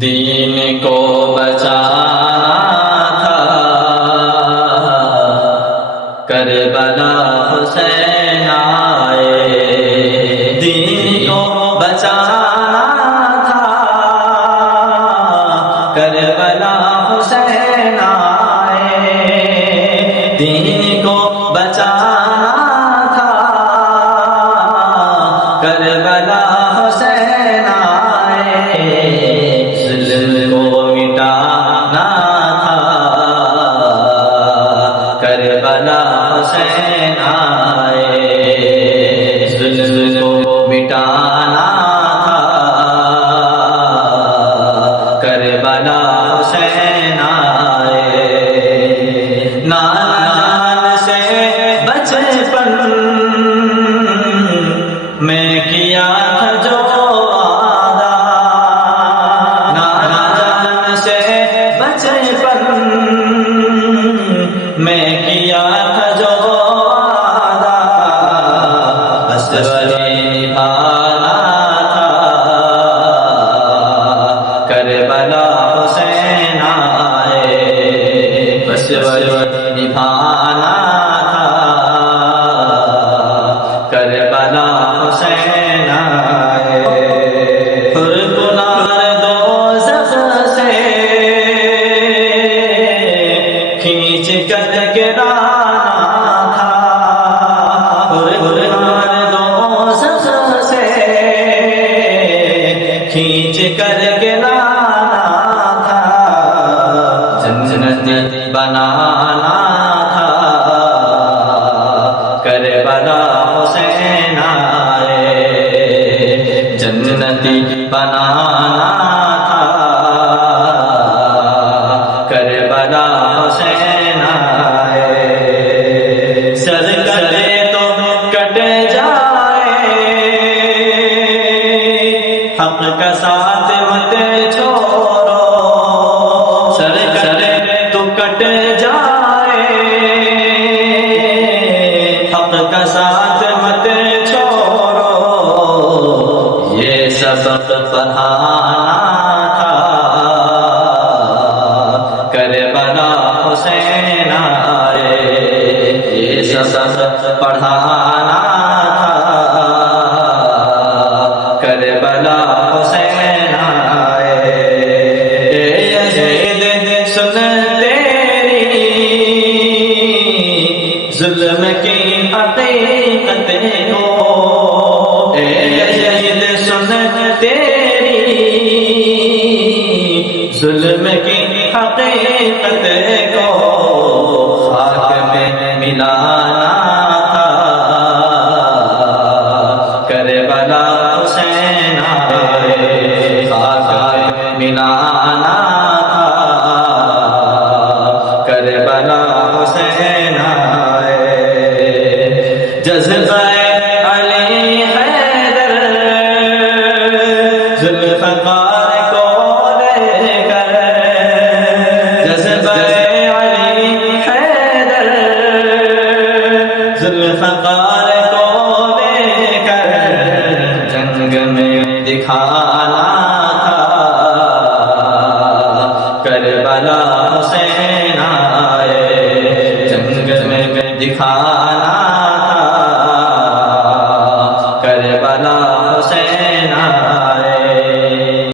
دین کو بچانا تھا، کربلا حسین آئے۔ دین کو بچانا تھا، کربلا حسین آئے۔ دین کو بچانا تھا، کربلا حسین آئے۔ ظلم کو مٹانا تھا، کربلا حسین آئے۔ ظلم کو مٹانا تھا، کربلا حسین آئے۔ نان سے بچپن میں کیا تھا جو وعدہ، نان سے بچپن میں کیا تھا جو وعدہ، بس وہی نبھانا تھا، کربلا حسین آئے۔ بس وہی نبھانا تھا، کربلا حسین آئے۔ پرکنار دوزخ سے کھینچ کر گرانا تھا، پرکنار دوزخ سے کھینچ کر گرانا تھا، جنت بنانا تھا، کربلا حسین آئے۔ جنتی بنانا تھا، کربلا حسین آئے۔ سر کرے تو کٹ جائے، حق کا ساتھ مت چھوڑو، سر کرے تو کٹ جائے، حق کا ساتھ مت چھوڑو۔ یہ سبق پڑھانا تھا، کربلا حسین آئے۔ یہ سبق پڑھانا تھا، کربلا حسین آئے۔ اے یزید سن تیری ظلم کی حقیقت کو، اے یزید سن تیری ظلم کی حقیقت کو، خاک میں ملا